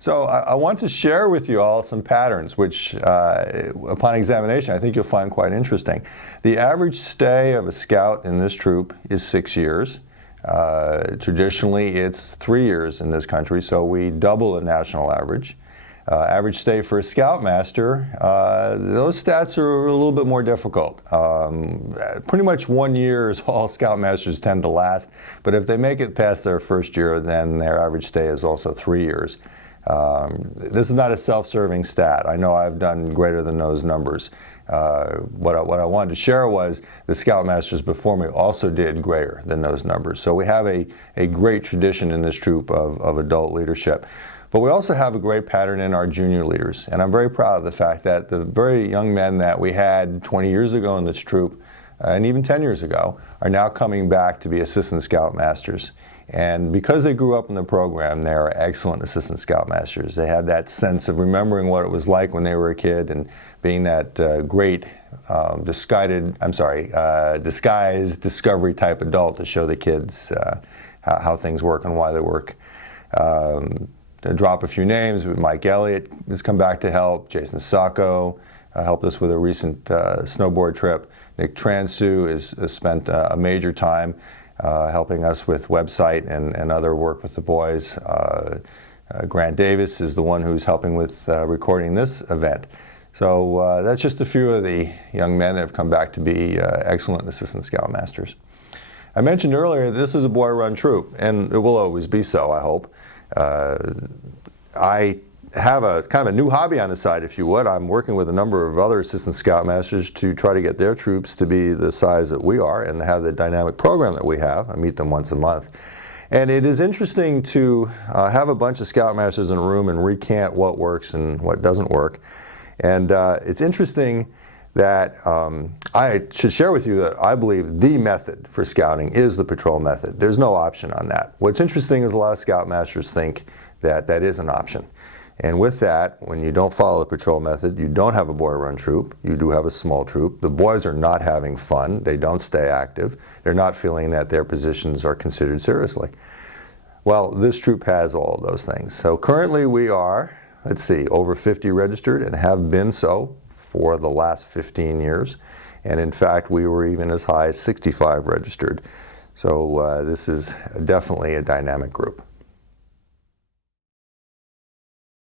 So I want to share with you all some patterns which, upon examination, I think you'll find quite interesting. The average stay of a scout in this troop is 6 years. Traditionally, it's 3 years in this country, so we double the national average. Average stay for a scoutmaster, those stats are a little bit more difficult. Pretty much 1 year is all scoutmasters tend to last, but if they make it past their first year, then their average stay is also 3 years. This is not a self-serving stat. I know I've done greater than those numbers. What I wanted to share was the scoutmasters before me also did greater than those numbers. So we have a great tradition in this troop of adult leadership. But we also have a great pattern in our junior leaders. And I'm very proud of the fact that the very young men that we had 20 years ago in this troop, and even 10 years ago, are now coming back to be assistant scoutmasters. And because they grew up in the program, they are excellent assistant scoutmasters. They have that sense of remembering what it was like when they were a kid and being that great disguised discovery type adult to show the kids how things work and why they work. To drop a few names, Mike Elliott has come back to help. Jason Sacco helped us with a recent snowboard trip. Nick Transu has spent a major time helping us with website and other work with the boys. Grant Davis is the one who's helping with recording this event. So that's just a few of the young men that have come back to be excellent assistant scoutmasters. I mentioned earlier this is a boy-run troop, and it will always be so, I hope. I have a kind of a new hobby on the side, if you would. I'm working with a number of other assistant scoutmasters to try to get their troops to be the size that we are and have the dynamic program that we have. I meet them once a month. And it is interesting to have a bunch of scoutmasters in a room and recant what works and what doesn't work. And it's interesting that I should share with you that I believe the method for scouting is the patrol method. There's no option on that. What's interesting is a lot of scoutmasters think that that is an option. And with that, when you don't follow the patrol method, you don't have a boy-run troop, you do have a small troop. The boys are not having fun, they don't stay active, they're not feeling that their positions are considered seriously. Well, this troop has all of those things. So currently we are, let's see, over 50 registered and have been so for the last 15 years. And in fact, we were even as high as 65 registered. So this is definitely a dynamic group.